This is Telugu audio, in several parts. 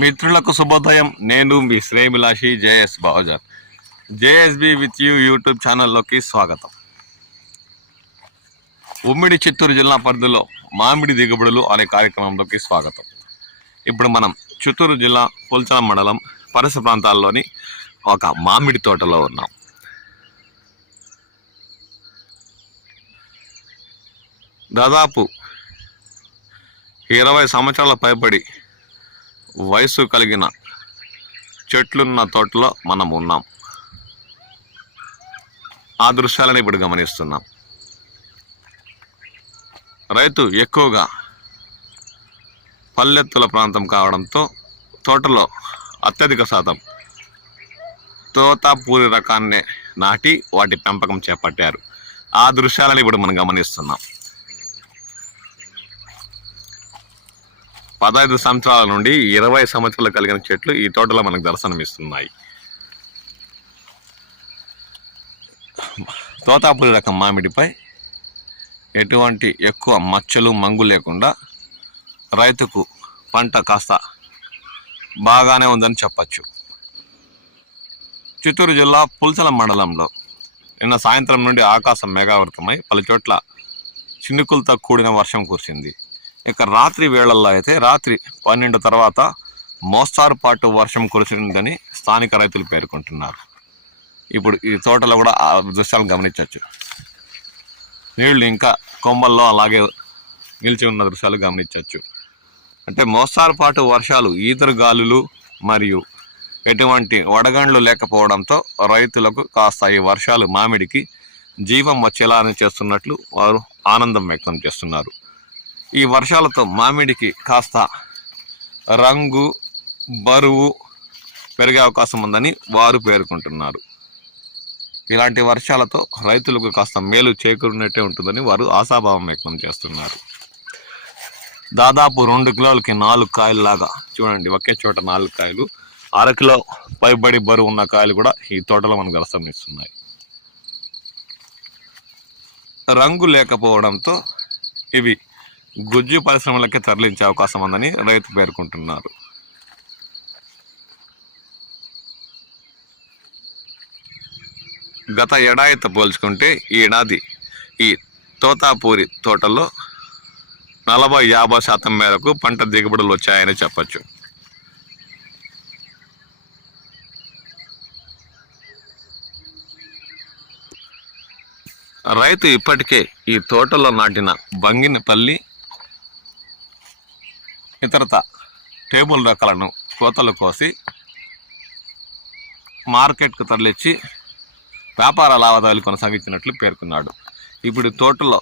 మిత్రులకు శుభోదయం. నేను మీ శ్రేయభిలాషి JS Bahujan. JSB with you YouTube ఛానల్లోకి స్వాగతం. ఉమ్మడి చిత్తూరు జిల్లా పరిధిలో మామిడి దిగుబడులు అనే కార్యక్రమంలోకి స్వాగతం. ఇప్పుడు మనం చిత్తూరు జిల్లా పుల్చల మండలం పరిసర ప్రాంతాల్లోని ఒక మామిడి తోటలో ఉన్నాం. దాదాపు 20 సంవత్సరాల పైబడి వయసు కలిగిన చెట్లున్న తోటలో మనం ఉన్నాం. ఆ దృశ్యాలను ఇప్పుడు గమనిస్తున్నాం. రైతు ఎక్కువగా పల్లెత్తుల ప్రాంతం కావడంతో తోటలో అత్యధిక శాతం తోతాపూరి రకాన్నే నాటి వాటి పెంపకం చేపట్టారు. ఆ దృశ్యాలను ఇప్పుడు మనం గమనిస్తున్నాం. 15 సంవత్సరాల నుండి 20 సంవత్సరాలు కలిగిన చెట్లు ఈ తోటలో మనకు దర్శనమిస్తున్నాయి. తోతాపూరి రకం మామిడిపై ఎటువంటి ఎక్కువ మచ్చలు మంగు లేకుండా రైతుకు పంట కాస్త బాగానే ఉందని చెప్పచ్చు. చిత్తూరు జిల్లా పుల్చల మండలంలో నిన్న సాయంత్రం నుండి ఆకాశం మేఘావృతమై పలు చోట్ల చినుకులతో కూడిన వర్షం కురిసింది. ఇక రాత్రి వేళల్లో అయితే రాత్రి 12 తర్వాత మోస్తారుపాటు వర్షం కురిసిందని స్థానిక రైతులు పేర్కొంటున్నారు. ఇప్పుడు ఈ తోటలో కూడా ఆ దృశ్యాలను గమనించవచ్చు. నీళ్లు ఇంకా కొమ్మల్లో అలాగే నిలిచి ఉన్న దృశ్యాలు గమనించవచ్చు. అంటే మోస్తారుపాటు వర్షాలు, ఈదురుగాలులు మరియు ఎటువంటి వడగండ్లు లేకపోవడంతో రైతులకు కాస్త ఈ వర్షాలు మామిడికి జీవం వచ్చేలా చేస్తున్నట్లు వారు ఆనందం వ్యక్తం చేస్తున్నారు. ఈ వర్షాలతో మామిడికి కాస్త రంగు, బరువు పెరిగే అవకాశం ఉందని వారు పేర్కొంటున్నారు. ఇలాంటి వర్షాలతో రైతులకు కాస్త మేలు చేకూరినట్టే ఉంటుందని వారు ఆశాభావం వ్యక్తం చేస్తున్నారు. దాదాపు 2 కిలోలకి 4 కాయలు లాగా చూడండి, ఒకే చోట 4 కాయలు, 1/2 కిలో పైబడి బరువు ఉన్న కాయలు కూడా ఈ తోటలో మనకు దర్శనమిస్తున్నాయి. రంగు లేకపోవడంతో ఇవి గుజ్జు పరిశ్రమలకే తరలించే అవకాశం ఉందని రైతు పేర్కొంటున్నారు. గత ఏడాదితో పోల్చుకుంటే ఈ ఏడాది ఈ తోతాపూరి తోటలో 40-50% మేరకు పంట దిగుబడులు వచ్చాయని చెప్పచ్చు. రైతు ఇప్పటికే ఈ తోటలో నాటిన బంగినపల్లి ఇతరత టేబుల్ రకాలను కోతలు కోసి మార్కెట్కు తరలించి వ్యాపార లావాదేవీలు కొనసాగించినట్లు పేర్కొన్నాడు. ఇప్పుడు తోటలో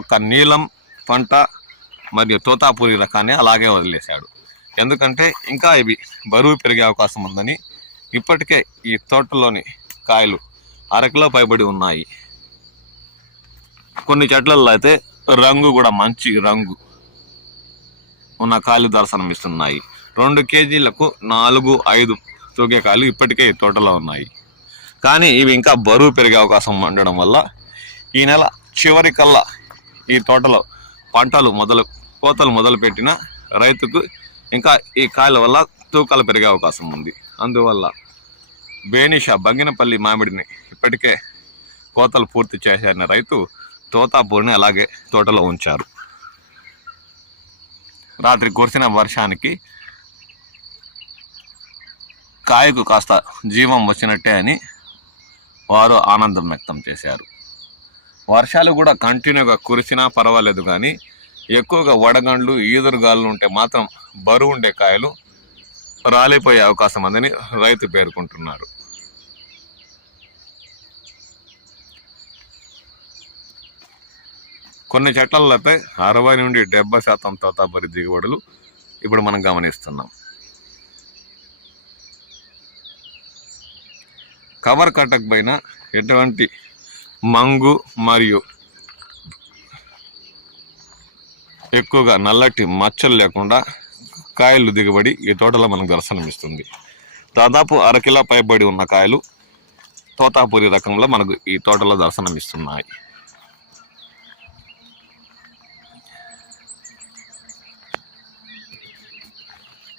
ఒక నీలం పంట మరియు తోతాపూరి రకాన్ని అలాగే వదిలేశాడు. ఎందుకంటే ఇంకా ఇవి బరువు పెరిగే అవకాశం ఉందని ఇప్పటికే ఈ తోటలోని కాయలు 1/2 కిలో పైబడి ఉన్నాయి. కొన్ని చెట్లలో అయితే రంగు కూడా మంచి రంగు ఉన్న కాయలు దర్శనమిస్తున్నాయి. 2 కేజీలకు 4-5 తూగే కాయలు ఇప్పటికే ఈ తోటలో ఉన్నాయి. కానీ ఇవి ఇంకా బరువు పెరిగే అవకాశం ఉండడం వల్ల ఈ నెల చివరికల్లా ఈ తోటలో కోతలు మొదలుపెట్టిన రైతుకు ఇంకా ఈ కాయల వల్ల తూకాలు పెరిగే అవకాశం ఉంది. అందువల్ల బేనిషా బంగినపల్లి మామిడిని ఇప్పటికే కోతలు పూర్తి చేసిన రైతు తోతాపూరిని అలాగే తోటలో ఉంచారు. రాత్రి కురిసిన వర్షానికి కాయకు కాస్త జీవం వచ్చినట్టే అని వారు ఆనందం వ్యక్తం చేశారు. వర్షాలు కూడా కంటిన్యూగా కురిసినా పర్వాలేదు, కానీ ఎక్కువగా వడగండ్లు, ఈదురుగాలు ఉంటే మాత్రం బరువు ఉండే కాయలు రాలిపోయే అవకాశం ఉందని రైతు పేర్కొంటున్నారు. కొన్ని చెట్లలో అయితే 60 నుండి 70% తోతాపూరి దిగుబడులు ఇప్పుడు మనం గమనిస్తున్నాం. కవర్ కట్టక పైన ఎటువంటి మంగు మరియు ఎక్కువగా నల్లటి మచ్చలు లేకుండా కాయలు దిగుబడి ఈ తోటలో మనకు దర్శనమిస్తుంది. దాదాపు 1/2 కిలో పైబడి ఉన్న కాయలు తోతాపూరి రకంలో మనకు ఈ తోటలో దర్శనమిస్తున్నాయి.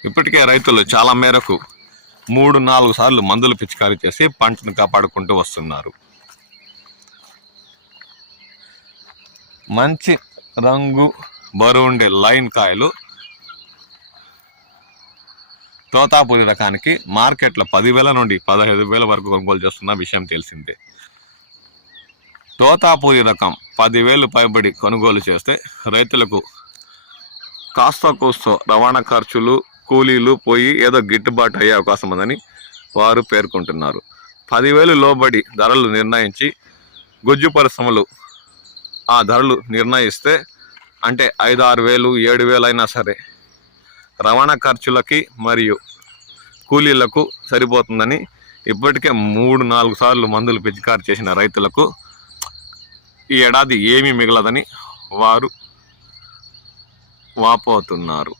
ఇప్పటికే రైతులు చాలా మేరకు 3-4 సార్లు మందులు పిచికారీ చేసి పంటను కాపాడుకుంటూ వస్తున్నారు. మంచి రంగు బరువు ఉండే లైన్ కాయలు తోతాపురి రకానికి మార్కెట్లో 10,000 నుండి 15,000 వరకు కొనుగోలు చేస్తున్న విషయం తెలిసిందే. తోతాపురి రకం 10,000 పైబడి కొనుగోలు చేస్తే రైతులకు కాస్త కూస్తో రవాణా ఖర్చులు, కూలీలు పోయి ఏదో గిట్టుబాటు అయ్యే అవకాశం ఉందని వారు పేర్కొంటున్నారు. 10,000 లోబడి ధరలు నిర్ణయించి గుజ్జు పరిశ్రమలు ఆ ధరలు నిర్ణయిస్తే అంటే 5-6,000, 7,000 అయినా సరే రవాణా ఖర్చులకి మరియు కూలీలకు సరిపోతుందని ఇప్పటికే 3-4 సార్లు మందులు పిచికారీ చేసిన రైతులకు ఈ ఏడాది ఏమీ మిగలదని వారు వాపోతున్నారు.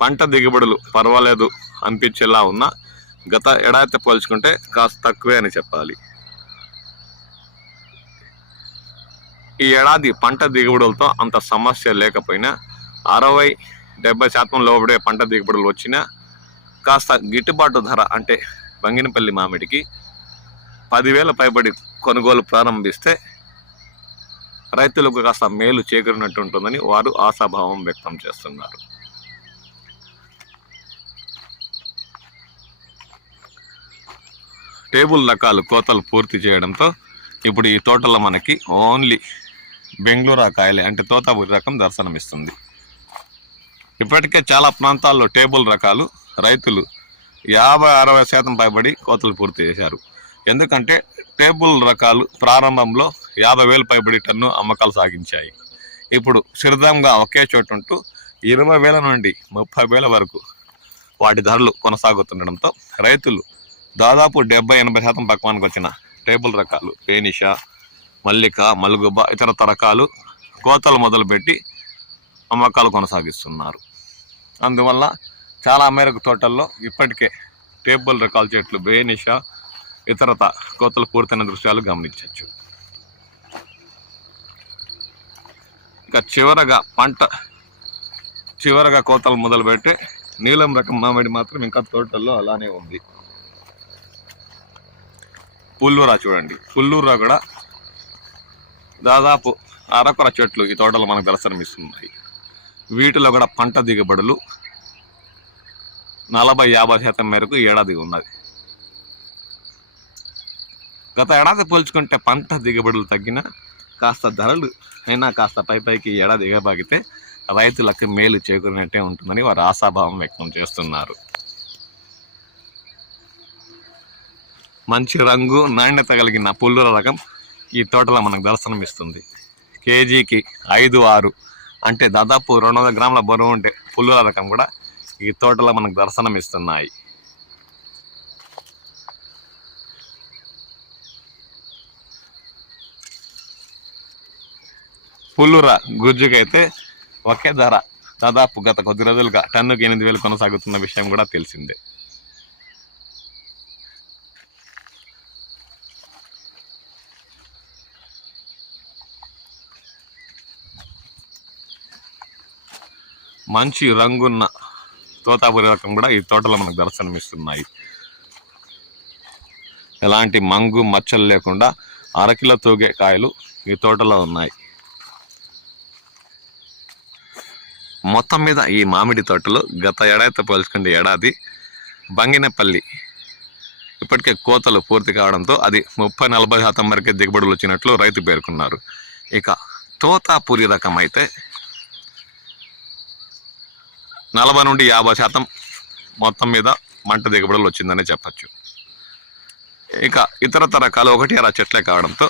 పంట దిగుబడులు పర్వాలేదు అనిపించేలా ఉన్న గత ఏడాదితో పోల్చుకుంటే కాస్త తక్కువే అని చెప్పాలి. ఈ ఏడాది పంట దిగుబడులతో అంత సమస్య లేకపోయినా 60-70% లోబడే పంట దిగుబడులు వచ్చినా కాస్త గిట్టుబాటు ధర అంటే బంగినపల్లి మామిడికి 10,000 పైబడి కొనుగోలు ప్రారంభిస్తే రైతులకు కాస్త మేలు చేకూరినట్టు ఉంటుందని వారు ఆశాభావం వ్యక్తం చేస్తున్నారు. టేబుల్ రకాలు కోతలు పూర్తి చేయడంతో ఇప్పుడు ఈ తోటలో మనకి ఓన్లీ బెంగళూరు కాయలే అంటే తోతాపురి రకం దర్శనమిస్తుంది. ఇప్పటికే చాలా ప్రాంతాల్లో టేబుల్ రకాలు రైతులు 50-60% పైబడి కోతలు పూర్తి చేశారు. ఎందుకంటే టేబుల్ రకాలు ప్రారంభంలో 50,000 పైబడి టన్ను అమ్మకాలు సాగించాయి. ఇప్పుడు సిరదంగా ఒకే చోటు ఉంటూ 20,000 నుండి 30,000 వరకు వాటి ధరలు కొనసాగుతుండడంతో రైతులు దాదాపు 70-80% పక్వానికి వచ్చిన టేబుల్ రకాలు పేనిషా, మల్లిక, మల్గుబ ఇతర రకాలు కోతలు మొదలుపెట్టి అమ్మకాలు కొనసాగిస్తున్నారు. అందువల్ల చాలా మేరకు తోటల్లో ఇప్పటికే టేబుల్ రకాల చెట్లు బేనిషా ఇతరత కోతలు పూర్తయిన దృశ్యాలు గమనించవచ్చు. ఇక చివరగా కోతలు మొదలుపెట్టే నీలం రకం మామిడి మాత్రం ఇంకా తోటల్లో అలానే ఉంది. పుల్లూరా చూడండి, పుల్లూరా కూడా దాదాపు అరకొర చెట్లు ఈ తోటలో మనకు దర్శనమిస్తున్నాయి. వీటిలో కూడా పంట దిగుబడులు 40-50% మేరకు ఏడాది ఉన్నది. గత ఏడాది పోల్చుకుంటే పంట దిగుబడులు తగ్గిన కాస్త ధరలు అయినా కాస్త పైకి ఏడాది ఎగబాగితే రైతులకు మేలు చేకూరినట్టే ఉంటుందని వారు ఆశాభావం వ్యక్తం చేస్తున్నారు. మంచి రంగు నాణ్యత కలిగిన పుల్లూర రకం ఈ తోటలో మనకు దర్శనమిస్తుంది. కేజీకి 5-6 అంటే దాదాపు 200 గ్రాముల బరువు ఉంటే పుల్లూర రకం కూడా ఈ తోటలో మనకు దర్శనమిస్తున్నాయి. పుల్లూర గుజ్జుకైతే ఒకే ధర దాదాపు గత కొద్ది రోజులుగా టన్నుకి 8,000 కొనసాగుతున్న విషయం కూడా తెలిసిందే. మంచి రంగున్న తోతాపురి రకం కూడా ఈ తోటలో మనకు దర్శనమిస్తున్నాయి. ఎలాంటి మంగు మచ్చలు లేకుండా 1/2 కిలో తూగే కాయలు ఈ తోటలో ఉన్నాయి. మొత్తం మీద ఈ మామిడి తోటలో గత ఏడాదితో పోల్చుకుంటే ఏడాది బంగినపల్లి ఇప్పటికే కోతలు పూర్తి కావడంతో అది 30-40% వరకే దిగుబడులు వచ్చినట్లు రైతు పేర్కొన్నారు. ఇక తోతాపురి రకం అయితే 40-50% మొత్తం మీద మంట దిగుబడులు వచ్చిందనే చెప్పచ్చు. ఇక ఇతరత రకాలు 1-2 చెట్లే కావడంతో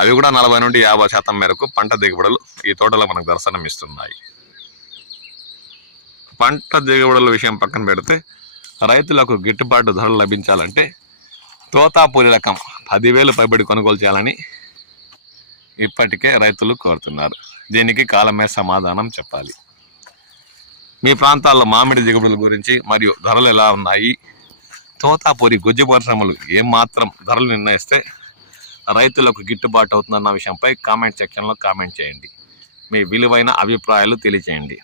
అవి కూడా 40-50% మేరకు పంట దిగుబడులు ఈ తోటలో మనకు దర్శనమిస్తున్నాయి. పంట దిగుబడుల విషయం పక్కన పెడితే రైతులకు గిట్టుబాటు ధరలు లభించాలంటే తోతాపురి రకం 10,000 పైబడి కొనుగోలు చేయాలని ఇప్పటికే రైతులు కోరుతున్నారు. దీనికి కాలమే సమాధానం చెప్పాలి. మీ ప్రాంతాల్లో మామిడి దిగుబడుల గురించి మరియు ధరలు ఎలా ఉన్నాయి, తోతాపురి గుజ్జు పరిశ్రమలు ఏమాత్రం ధరలు నిర్ణయిస్తే రైతులకు గిట్టుబాటు అవుతుందన్న విషయంపై కామెంట్ సెక్షన్లో కామెంట్ చేయండి. మీ విలువైన అభిప్రాయాలు తెలియజేయండి.